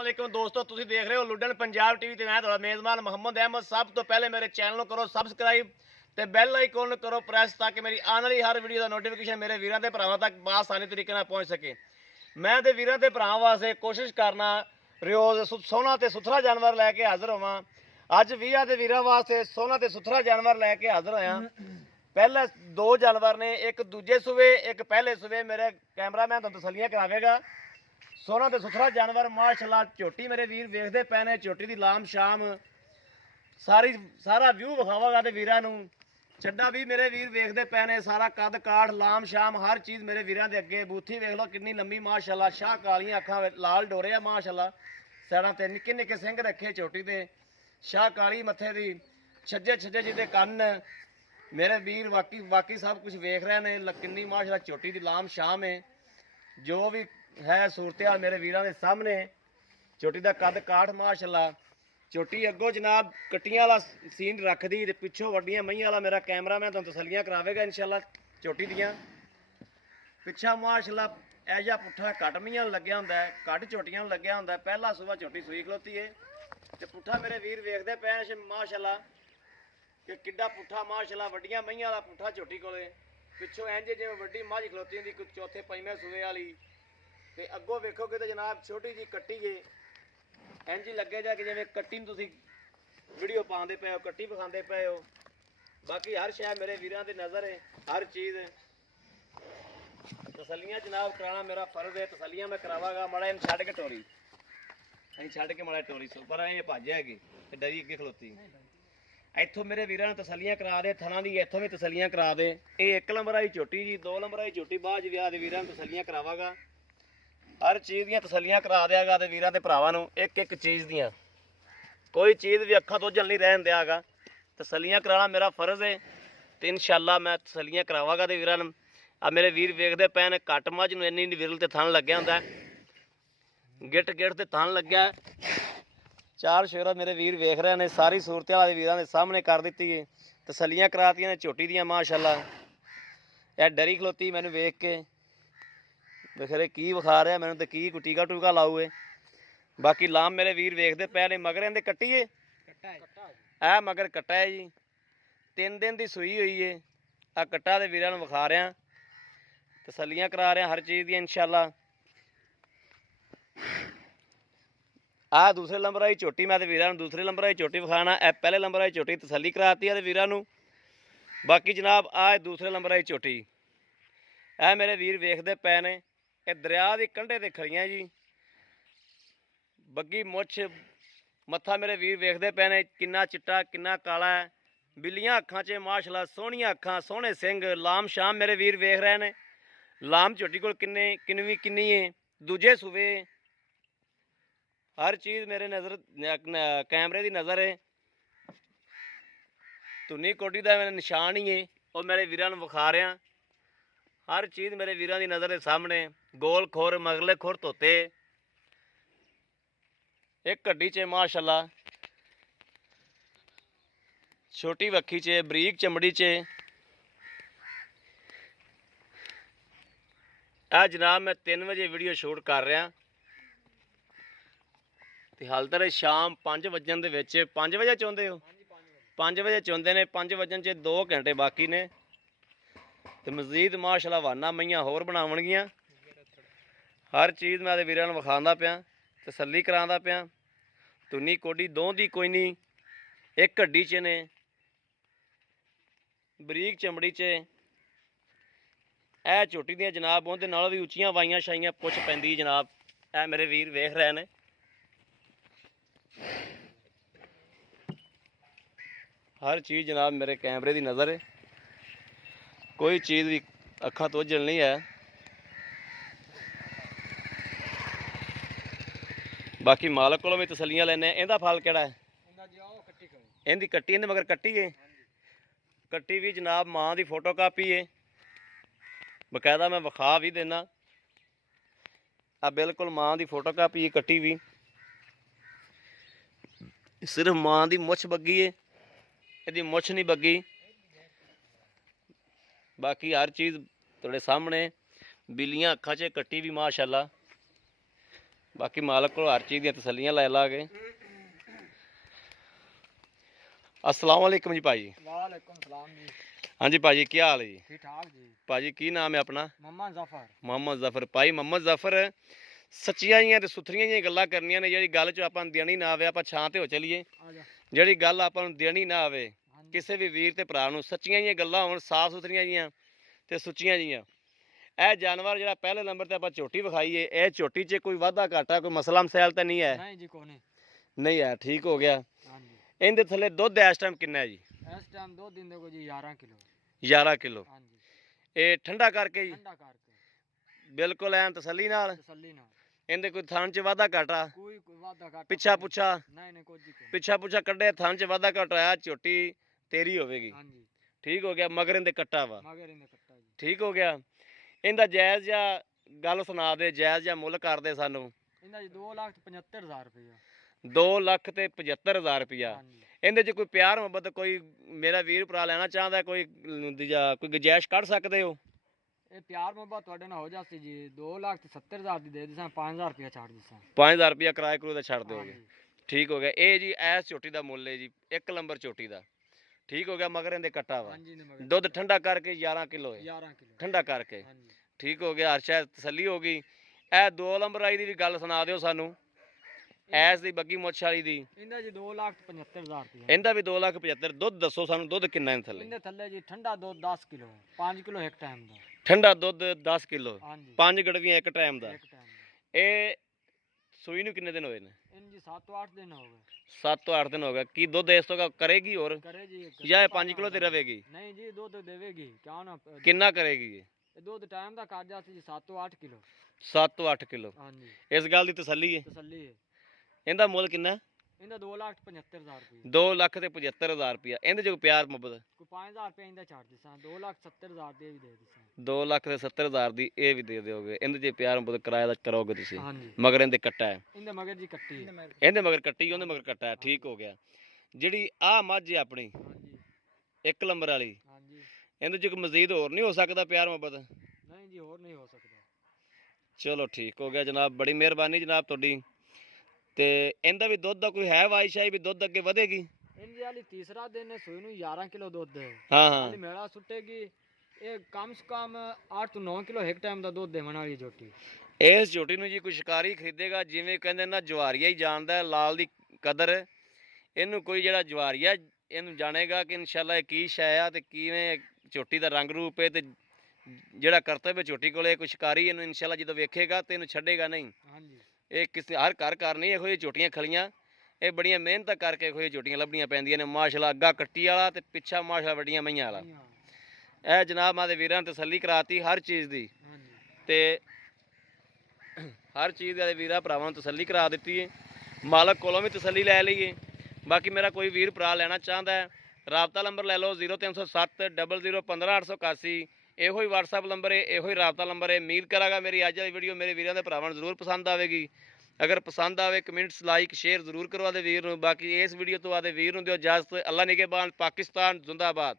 अस्सलामुअलैकुम दोस्तों, तुसीं देख रहे हो लुडन पंजाब टीवी ते मैं तुहाडा मेज़बान मोहम्मद अहमद। सब तो पहले मेरे चैनल नूं करो सबसक्राइब ते बैल आइकन करो प्रेस ताकि मेरी आने वाली हर वीडियो का नोटिफिकेशन मेरे वीरां ते भरावां तक आसानी तरीके नाल पहुंच सके। मैं ते वीरां ते भरावां वास्ते कोशिश करना रोज़ सोहना ते सुथरा जानवर लैके हाज़र होवां। अज वीरां ते वीरां वास्ते सोहना ते सुथरा जानवर लैके हाज़र होया। पहले दो जानवर ने, एक दूजे सूबे एक पहले सूबे। मेरे कैमरामैन तुहानूं तसल्लियां करावेगा। सोहना ते सुथरा जानवर माशाअल्लाह। झोटी मेरे वीर वेखते पे ने, झोटी की लाम शाम सारा व्यू विखावागा ते वीरां नूं। छड्डा भी मेरे वीर वेखते पे ने, सारा कद काठ लाम शाम हर चीज़ मेरे वीरां दे अगे। बूथी वेख लो कितनी लंबी माशाअल्लाह, शाह कालियां अखां, लाल डोरे आ माशाअल्लाह। सैडां ते निक्के निक्के सिंह रखे झोटी ते, शाह काली मत्थे दी, छज्जे छज्जे जिहदे कन्न। मेरे वीर बाकी सब कुछ वेख रहे हैं। किन्नी माशाअल्लाह झोटी की लाम शाम है। जो भी है सूरत हाल मेरे वीरां दे सामने। झोटी का कद काठ माशाअल्लाह। झोटी अगों जनाब कट्टियां वाला सीन रखदी ते पिछों वड्डियां मईयां वाला मेरा कैमरामैन तुहानूं तसल्लियां करावेगा इंशाअल्लाह। झोटी दियां पिछा माशाअल्लाह ऐजा पुट्ठा घट मईयां लग्या हुंदा है, घट झोटियां लग्या हुंदा है। पहला सूबा झोटी सूई खलोती है ते पुट्ठा मेरे वीर वेखदे पे माशाअल्लाह कि किड्डा पुट्ठा माशाअल्लाह। वड्डियां मईयां वाला पुट्ठा झोटी कोले, पिछों इंज जिवें वड्डी मझ खलोती हुंदी कोई चौथे पंजवें सूबे वाली। ते अगों वेखोगे तो जनाब छोटी जी कट्टी जे, इंज ही लगे जा कि जिवें कट्टी नूं तुसीं वीडियो पाउंदे पे हो, कट्टी विखांदे पे हो। बाकी हर शै मेरे वीरां दी नज़र है, हर चीज़ तसल्लियां जनाब कराना मेरा फर्ज है। तसल्लियां मैं करावागा। माड़ा इन छड्ड के टोरी, छड्ड के माड़ा टोरी पर ये भज हैगी ते डरी अगे खलोती। इत्थों मेरे वीरां तसल्लियां करा दे, थना दी इत्थों भी तसल्लियां करा दे। ये 1 नंबर वाली झोटी जी, 2 नंबर वाली झोटी बाद विआह दे वीरां तसल्लियां करावागा। हर चीज़ दी तसल्लियां करा देगा ते वीरां ते भरावां नूं एक चीज़ दियां कोई चीज़ भी अखां तो ओझल नहीं रहन देगा। तसल्लियां कराना मेरा फर्ज है तो इंशाअल्लाह मैं तसल्लियां करावागा ते वीरां नूं। आ मेरे वीर वेखदे पे ने, घट मझ नूं इन्नी विरल ते थन लग्या हुंदा है, गिट ते थन लग्या। चार शेरा मेरे वीर वेख रहे हैं। सारी सूरत हाल वीरां दे सामने कर दी है। तसल्लियां करातियां ने झोटी दियां माशाअल्लाह। यह डरी खलोती मैनू वेख के, खरे की विखा रहा मैनू तो की कोई टीका टूका लाऊए। बाकी लाम मेरे वीर वेखते पे ने। मगर इहदे कट्टी है, ऐ मगर कट्टा है जी, 3 दिन की सूई हुई है। आ कट्टा तो वीरां नूं विखा रहा, तसल्लियां करा रहा हर चीज़ दी इंशाअल्लाह। आ दूसरे नंबर वाली झोटी मैं वीरां नूं दूसरे नंबर वाली झोटी विखाना। ए पहले नंबर वाली झोटी तसल्ली कराती है वीरां नूं। बाकी जनाब आ दूसरे नंबर वाली झोटी, ए मेरे वीर वेखते पे ने। ये दरिया के कंढे ते खड़ियां जी, बग्गी मुछ, मत्था मेरे वीर वेखते पे ने किन्ना चिट्टा किन्ना काला है। बिल्लियां अखां च माशाअल्लाह, सोहणियां अखां, सोहने सिंग, लाम शाम मेरे वीर वेख रहे हैं। लाम झोटी कोल किन्नी है, दूजे सूबे, हर चीज़ मेरे नज़र कैमरे की नज़र है। धुनी कोटी का मेरा निशान ही है, और मेरे वीरां नूं विखा रहा। हर चीज़ मेरे वीरां की नज़र के सामने। गोल खोर मगले खोर धोते, एक गड्डी च माशाअल्लाह, छोटी वक्खी च, बरीक चमड़ी च। जनाब मैं 3 बजे वीडियो शूट कर रहा तो हाल तक शाम 5 वजन दे विच 5 बजे चाहुंदे हो, 5 बजे चाहुंदे ने, 5 वजन च 2 घंटे बाकी ने। तो मजीद माशाअल्लाह वाना मईयां होर बनावणगियां। हर चीज़ मैं वीरां नूं विखांदा पिया, तसल्ली करांदा पिया। धुनी कोडी दों दी कोई नहीं, एक गड्डी च ने, बरीक चमड़ी च। ए झोटी दियां जनाब उहदे नालों भी उच्चियां वाइयां शाइयां पुछ पैंदी जनाब। ए मेरे वीर वेख रहे हैं। हर चीज़ जनाब मेरे कैमरे की नज़र है, कोई चीज़ भी अखां तो ओझल नहीं है। बाकी मालक कोलों भी तसल्लियां लैने। इहदा फल केड़ा है? इहदी कट्टी, इहदे मगर कट्टी है। कट्टी भी जनाब माँ की फोटो कापी है, बकायदा मैं विखा भी देना। आ बिल्कुल माँ की फोटो कापी है कट्टी भी, सिर्फ माँ की मुछ बग्गी है, यदि मुछ नहीं बग्गी। बाकी हर चीज़ तुहाडे सामने। बिल्लियां अखां च कट्टी भी माशाअल्लाह। ਬਾਕੀ ਮਾਲਕ ਕੋਲ ਹਰ ਚੀਜ਼ ਦੀਆਂ ਤਸੱਲੀਆਂ ਲੈ ਲਾ ਕੇ। अस्सलाम वालेकुम जी भाजी। वालेकुम सलाम जी। हाँ जी भाजी, क्या हाल है जी? ठीक ठाक जी। भाजी की नाम है अपना? मोहम्मद जफर। मोहम्मद जफर। भाई मोहम्मद जफर सच्चियां जिहियां ते सुथरियां जिहियां गल्लां करनियां ने। ਜਿਹੜੀ ਗੱਲ 'ਚ ਆਪਾਂ ਨੂੰ ਦੇਣੀ ਨਾ ਆਵੇ ਆਪਾਂ ਛਾਂ ਤੇ ਹੋ ਚਲੀਏ। ਜਿਹੜੀ ਗੱਲ ਆਪਾਂ ਨੂੰ ਦੇਣੀ ਨਾ ਆਵੇ ਕਿਸੇ ਵੀ ਵੀਰ ਤੇ ਭਰਾ ਨੂੰ, ਸੱਚੀਆਂ ਜਿਹੀਆਂ ਗੱਲਾਂ ਹੋਣ, ਸਾਫ਼ ਸੁਥਰੀਆਂ ਜਿਹੀਆਂ ਤੇ ਸੁੱਚੀਆਂ ਜਿਹੀਆਂ। ਇਹ ਜਾਨਵਰ ਜਿਹੜਾ ਪਹਿਲੇ ਨੰਬਰ ਤੇ ਆਪਾਂ ਝੋਟੀ ਵਿਖਾਈਏ, ਇਹ ਝੋਟੀ 'ਚ ਕੋਈ ਵਾਧਾ ਘਾਟਾ, ਕੋਈ ਮਸਲਾ ਮਸੈਲ ਤਾਂ ਨਹੀਂ ਹੈ? ਨਹੀਂ ਜੀ, ਕੋਈ ਨਹੀਂ ਹੈ। ਠੀਕ ਹੋ ਗਿਆ। ਹਾਂਜੀ। ਇਹਦੇ ਥੱਲੇ ਦੁੱਧ ਇਸ ਟਾਈਮ ਕਿੰਨਾ ਹੈ ਜੀ? ਇਸ ਟਾਈਮ 2 ਦਿਨ ਦੇ ਕੋ ਜੀ 11 ਕਿਲੋ। 11 ਕਿਲੋ। ਹਾਂਜੀ। ਇਹ ਠੰਡਾ ਕਰਕੇ ਜੀ? ਠੰਡਾ ਕਰਕੇ ਬਿਲਕੁਲ ਐਨ ਤਸੱਲੀ ਨਾਲ। ਤਸੱਲੀ ਨਾਲ। ਇਹਦੇ ਕੋਈ ਥਣ 'ਚ ਵਾਧਾ ਘਾਟਾ? ਕੋਈ ਵਾਧਾ ਘਾਟਾ ਪਿੱਛਾ ਪੁੱਛਾ? ਨਹੀਂ ਕੋਈ ਜੀ। ਪਿੱਛਾ ਪੁੱਛਾ ਕੱਢੇ, ਥਣ 'ਚ ਵਾਧਾ ਘਾਟਾ ਆਇਆ, ਝੋਟੀ ਤੇਰੀ ਹੋਵੇਗੀ। ਹਾਂਜੀ। ਠੀਕ ਹੋ ਗਿਆ। ਮਗਰ ਇਹਦੇ ਕੱਟਾ ਵਾ? ਮਗਰ ਇਹਨੇ ਕੱਟਾ ਜੀ। ਠੀਕ ਹੋ ਗਿਆ। ਇਹਦਾ ਜਾਇਜ਼ ਜਾਂ ਗੱਲ ਸੁਣਾ ਦੇ, ਜਾਇਜ਼ ਜਾਂ ਮੁੱਲ ਕਰਦੇ ਸਾਨੂੰ? ਇਹਦਾ ਜੀ 2,75,000 ਰੁਪਏ। 2,75,000 ਰੁਪਇਆ। ਹਾਂਜੀ। ਇਹਦੇ 'ਚ ਕੋਈ ਪਿਆਰ ਮੁਹੱਬਤ, ਕੋਈ ਮੇਰਾ ਵੀਰ ਭਰਾ ਲੈਣਾ ਚਾਹੁੰਦਾ, ਕੋਈ ਕੋਈ ਗੁੰਜਾਇਸ਼ ਕੱਢ ਸਕਦੇ ਹੋ? ਇਹ ਪਿਆਰ ਮੁਹੱਬਤ ਤੁਹਾਡੇ ਨਾਲ ਹੋ ਜਾਸੀ ਜੀ। 2,70,000 ਦੀ ਦੇ ਦਿਸਾਂ, 5,000 ਰੁਪਏ ਛੱਡ ਦਿਸਾਂ। 5,000 ਰੁਪਇਆ ਕਿਰਾਏ ਕਰੂ ਦਾ ਛੱਡ ਦਿਓਗੇ? ਹਾਂਜੀ। ਠੀਕ ਹੋ ਗਿਆ। ਇਹ ਜੀ ਐਸ ਝੋਟੀ ਦਾ ਮੁੱਲ ਹੈ ਜੀ, 1 ਨੰਬਰ ਝੋਟੀ ਦਾ। ਠੀਕ ਹੋ ਗਿਆ। ਮਗਰ ਇਹਦੇ ਕੱਟਾ ਵਾ। ਹਾਂਜੀ। ਦੁੱਧ ਠੰਡਾ ਕਰਕੇ 11 ਕਿਲੋ ਹੈ? 11 ਕਿਲੋ ਠੰਡਾ ਕਰਕੇ। ਹਾਂਜੀ। ਠੀਕ ਹੋ ਗਿਆ। ਹਰ ਤਸੱਲੀ ਹੋ ਗਈ। ਇਹ 2 ਨੰਬਰ ਆਈ ਦੀ ਵੀ ਗੱਲ ਸੁਣਾ ਦਿਓ ਸਾਨੂੰ, ਐਸ ਦੀ ਬੱਗੀ ਮੁੱਛ ਵਾਲੀ ਦੀ। ਇਹਦਾ ਜੀ 2,75,000 ਰੁਪਏ। ਇਹਦਾ ਵੀ 2,75,000। ਦੁੱਧ ਦੱਸੋ ਸਾਨੂੰ, ਦੁੱਧ ਕਿੰਨਾ ਇਹਦੇ ਥੱਲੇ? ਇਹਦੇ ਥੱਲੇ ਜੀ ਠੰਡਾ ਦੁੱਧ 10 ਕਿਲੋ, 5 ਕਿਲੋ ਇੱਕ ਟਾਈਮ ਦਾ। ਠੰਡਾ ਦੁੱਧ 10 ਕਿਲੋ, ਹਾਂਜੀ। 5 ਗੜਵੀਆਂ ਇੱਕ ਟਾਈਮ ਦਾ। ਇੱਕ ਟਾਈਮ ਦਾ। ਇਹ ਸੂਈ ਨੂੰ ਕਿੰਨੇ ਦਿਨ ਹੋਏ ਨੇ? ਇਹਨੂੰ ਜੀ 7-8 ਦਿਨ ਹੋ ਗਏ। 7 ਤੋਂ 8 ਦਿਨ ਹੋ ਗਏ। ਕੀ ਦੁੱਧ ਇਸ ਤੋਂ ਕਰੇਗੀ ਹੋਰ, ਕਰੇ ਜੀ ਜਾਂ ਇਹ 5 ਕਿਲੋ ਤੇ ਰਵੇਗੀ? ਨਹੀਂ ਜੀ, ਦੁੱਧ ਦੇਵੇਗੀ। ਕਿਉਂ ਨਾ। ਕਿੰਨਾ ਕਰੇਗੀ ਇਹ? ਇਹ ਦੁੱਧ ਟਾਈਮ ਦਾ ਕਰ ਜਾ ਸੀ ਜੀ 7 ਤੋਂ 8 ਕਿਲੋ। 7 ਤੋਂ 8 ਕਿਲੋ। ਹਾਂਜੀ। ਇਸ ਗੱਲ ਦੀ ਤਸੱਲੀ ਹੈ? ਤਸੱਲੀ ਹੈ। ਇਹਦਾ ਮੁੱਲ ਕਿੰਨਾ? ਇਹਦਾ 2,75,000 ਰੁਪਏ। 2,75,000 ਰੁਪਇਆ। ਇਹਦੇ 'ਚ ਕੋਈ ਪਿਆਰ ਮੁਹੱਬਤ? ਕੋਈ 5,000 ਰੁਪਏ ਇਹਦਾ ਛੱਡ ਦਿਸਾਂ, 2,70,000 ਦੇ ਵੀ ਦੇ ਦਿਸਾਂ। 2,70,000 ਦੀ ਇਹ ਵੀ ਦੇ ਦਿਓਗੇ? ਇਹਦੇ 'ਚ ਪਿਆਰ ਮੁਹੱਬਤ ਕਿਰਾਇਆ ਦਾ ਕਰੋਗੇ ਤੁਸੀਂ? ਹਾਂਜੀ। ਮਗਰ ਇਹਦੇ ਕੱਟਾ ਹੈ? ਇਹਦੇ ਮਗਰ ਜੀ ਕੱਟੀ। ਇਹਦੇ ਮਗਰ ਕੱਟੀ, ਉਹਦੇ ਮਗਰ ਕੱਟਾ ਹੈ। ਠੀਕ ਹੋ ਗਿਆ। ਜਿਹੜੀ ਆਹ ਮੱਝ ਹੈ ਆਪਣੀ ਹਾਂਜੀ। 1 ਨੰਬਰ ਵਾਲੀ, ਹਾਂਜੀ। ਇਹਦੇ 'ਚ ਕੋਈ ਮਜ਼ੀਦ ਹੋਰ ਨਹੀਂ ਹੋ ਸਕਦਾ ਪਿਆਰ ਮੁਹੱਬਤ? ਨਹੀਂ ਜੀ, ਹੋਰ ਨਹੀਂ ਹੋ ਸਕਦਾ। ਚਲੋ ਠੀਕ ਹੋ ਗਿਆ ਜਨਾਬ, ਬੜੀ ਮਿਹਰਬਾਨੀ ਜਨਾਬ ਤੁਹਾਡੀ। ਤੇ ਇਹਦਾ ਵੀ ਦੁੱਧ ਦਾ ਕੋਈ ਹੈ ਵਾਈਸ਼ਾਈ ਵੀ ਦੁੱਧ ਅੱਗੇ ਵਧੇਗੀ? ਇਹਦੀ ਵਾਲੀ ਤੀਸਰਾ ਦਿਨ ਹੈ, ਸੂਈ ਨੂੰ 11 ਕਿਲੋ ਦੁੱਧ ਹੈ। ਹਾਂ ਹਾਂ। ਹਾਲੀ ਮੇਲਾ ਸੁੱਟੇਗੀ। ਇਹ ਕਮ ਸੇ ਕਮ 8 ਤੋਂ 9 ਕਿਲੋ ਇੱਕ ਟਾਈਮ ਦਾ ਦੁੱਧ ਦੇਵਣ ਵਾਲੀ ਝੋਟੀ। ਇਸ ਝੋਟੀ ਨੂੰ ਜੀ ਕੋਈ ਸ਼ਿਕਾਰੀ ਖਰੀਦੇਗਾ, ਜਿਵੇਂ ਕਹਿੰਦੇ ਨਾ ਜਵਾਰੀਆ ਹੀ ਜਾਣਦਾ ਹੈ ਲਾਲ ਦੀ ਕਦਰ, ਇਹਨੂੰ ਕੋਈ ਜਿਹੜਾ ਜਵਾਰੀਆ ਇਹਨੂੰ ਜਾਣੇਗਾ ਕਿ ਇਨਸ਼ਾਅੱਲਾ ਇਹ ਕੀ ਸ਼ੈ ਆ ਤੇ ਕਿਵੇਂ ਝੋਟੀ ਦਾ ਰੰਗ ਰੂਪ ਹੈ, ਤੇ ਜਿਹੜਾ ਕਰਤਵ ਹੈ ਝੋਟੀ ਕੋਲੇ, ਕੋਈ ਸ਼ਿਕਾਰੀ ਇਹਨੂੰ ਇਨਸ਼ਾਅੱਲਾ ਜਦੋਂ ਵੇਖੇਗਾ ਤੇ ਇਹਨੂੰ ਛੱਡੇਗਾ ਨਹੀਂ। ਹਾਂਜੀ। ਇਹ ਕਿਸੇ ਹਰ ਘਰ ਨਹੀਂ ਇਹੋ ਜਿਹੀ ਝੋਟੀਆਂ ਖਲੀਆਂ, ਇਹ ਬੜੀਆਂ ਮਿਹਨਤਾਂ ਕਰਕੇ ਇਹੋ ਜਿਹੀ ਝੋਟੀਆਂ ਲੱਭਣੀਆਂ ਪੈਂਦੀਆਂ ਨੇ। ਮਾਸ਼ਾਅੱਲਾ ਅੱਗਾ ਕੱਟੀ ਵਾਲਾ ਤੇ ਪਿੱਛਾ ਮਾਸ਼ਾਅੱਲਾ ਵੱਡੀਆਂ ਮਈਆਂ ਵਾਲਾ। ਇਹ ਜਨਾਬ ਮਾਦੇ ਵੀਰਾਂ ਨੇ ਤਸੱਲੀ ਕਰਾਤੀ ਹਰ ਚੀਜ਼ ਦੀ, ਤੇ ਹਰ ਚੀਜ਼ ਦੇ ਵੀਰਾਂ ਭਰਾਵਾਂ ਨੂੰ ਤਸੱਲੀ ਕਰਾ ਦਿੱਤੀ ਹੈ। ਮਾਲਕ ਕੋਲੋਂ ਵੀ ਤਸੱਲੀ ਲੈ ਲਈਏ। ਬਾਕੀ ਮੇਰਾ ਕੋਈ ਵੀਰ ਭਰਾ ਲੈਣਾ ਚਾਹੁੰਦਾ ਹੈ, ਰਾਬਤਾ ਨੰਬਰ ਲੈ ਲਓ 0307 00 15 881। ਇਹੋ ਹੀ WhatsApp ਨੰਬਰ ਹੈ, ਇਹੋ ਹੀ ਰਾਬਤਾ ਨੰਬਰ ਹੈ। ਉਮੀਦ ਕਰਾਂਗਾ ਮੇਰੀ ਅੱਜ ਵਾਲੀ ਵੀਡੀਓ ਮੇਰੇ ਵੀਰਾਂ ਦੇ ਭਰਾਵਾਂ ਨੂੰ ਜ਼ਰੂਰ ਪਸੰਦ ਆਵੇਗੀ। ਅਗਰ ਪਸੰਦ ਆਵੇ ਕਮੈਂਟਸ ਲਾਈਕ ਸ਼ੇਅਰ ਜ਼ਰੂਰ ਕਰਵਾ ਦੇ ਵੀਰ ਨੂੰ। ਬਾਕੀ ਇਸ ਵੀਡੀਓ ਤੋਂ ਬਾਅਦ ਵੀਰ ਨੂੰ ਦਿਓ ਇਜਾਜ਼ਤ। ਅੱਲਾ ਨਿਗਹਿਬਾਨ। ਪਾਕਿਸਤਾਨ ਜ਼ਿੰਦਾਬਾਦ।